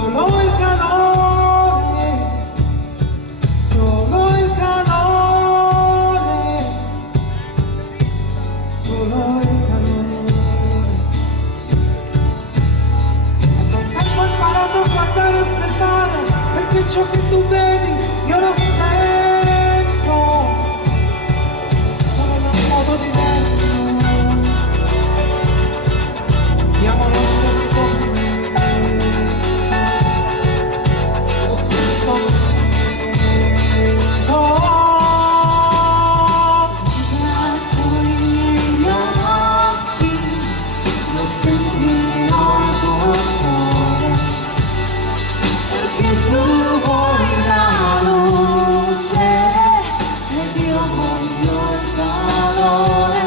solo il calore, solo il calore, solo il calore. E col tempo ho imparato a guardare e osservare, perché ciò che tu vedi io lo sento, solo in un modo diverso. Abbiamo lo stesso momento, lo stesso momento. Guardo i miei occhi, lo sentirò il tuo cuore, perché tu vuoi la luce ed io voglio il calore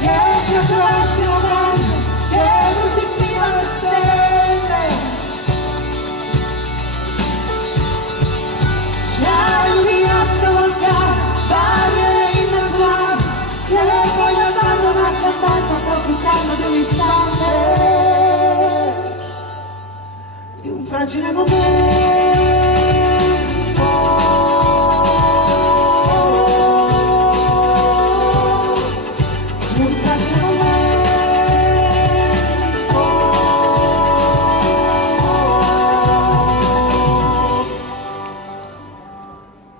che ci attraversi la mente, che luci fino alle stelle. C'è lui a scavalcare barriere innaturali che poi abbandona soltanto approfittando di un istante, di un fragile momento, di un fragile momento.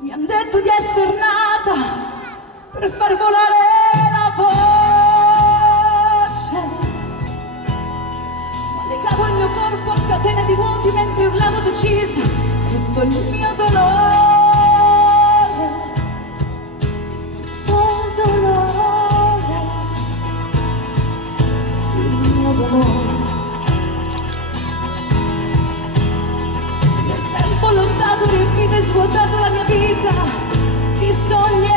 Mi han detto di essere nata per far volare la voce, ma legavo il mio corpo a catene di vuoti mentre urlavo decisa tutto il mio dolore, tutto il dolore, il mio dolore. Nel tempo lottato, riempito e svuotato la mia vita di sogni e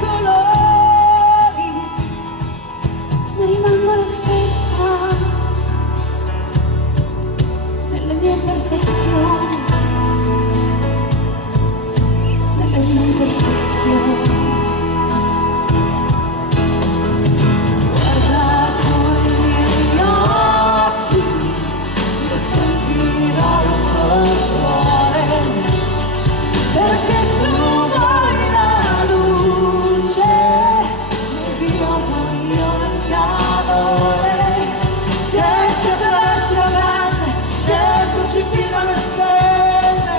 colori, ma rimango la stessa nelle mie imperfezioni, nelle mie imperfezioni. Guarda con i miei occhi, io sentirò il tuo cuore, perché tu vuoi la luce ed io voglio il calore che ci attraversi la mente, che bruci fino alle stelle.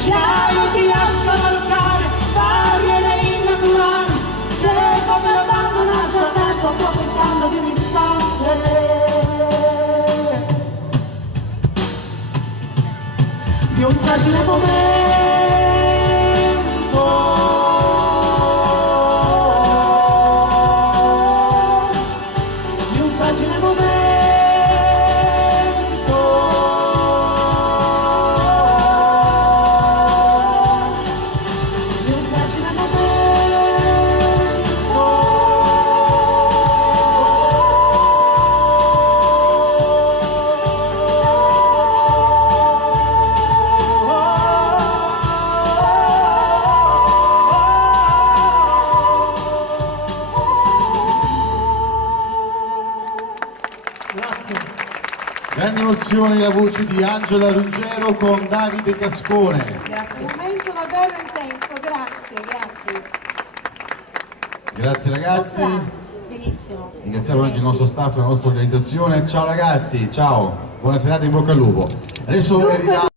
Ci aiuti a scavalcare barriere innaturali che come abbandona soltanto approfittando di un istante, di un fragile momento, di un fragile momento, di un fragile momento. Grazie. Grandi emozioni la voce di Angela Ruggero con Davide Cascone. Grazie. Un momento davvero intenso, grazie, grazie. Grazie ragazzi. Benissimo. Ringraziamo anche il nostro staff, la nostra organizzazione. Ciao ragazzi, ciao. Buona serata, in bocca al lupo. Adesso è arrivato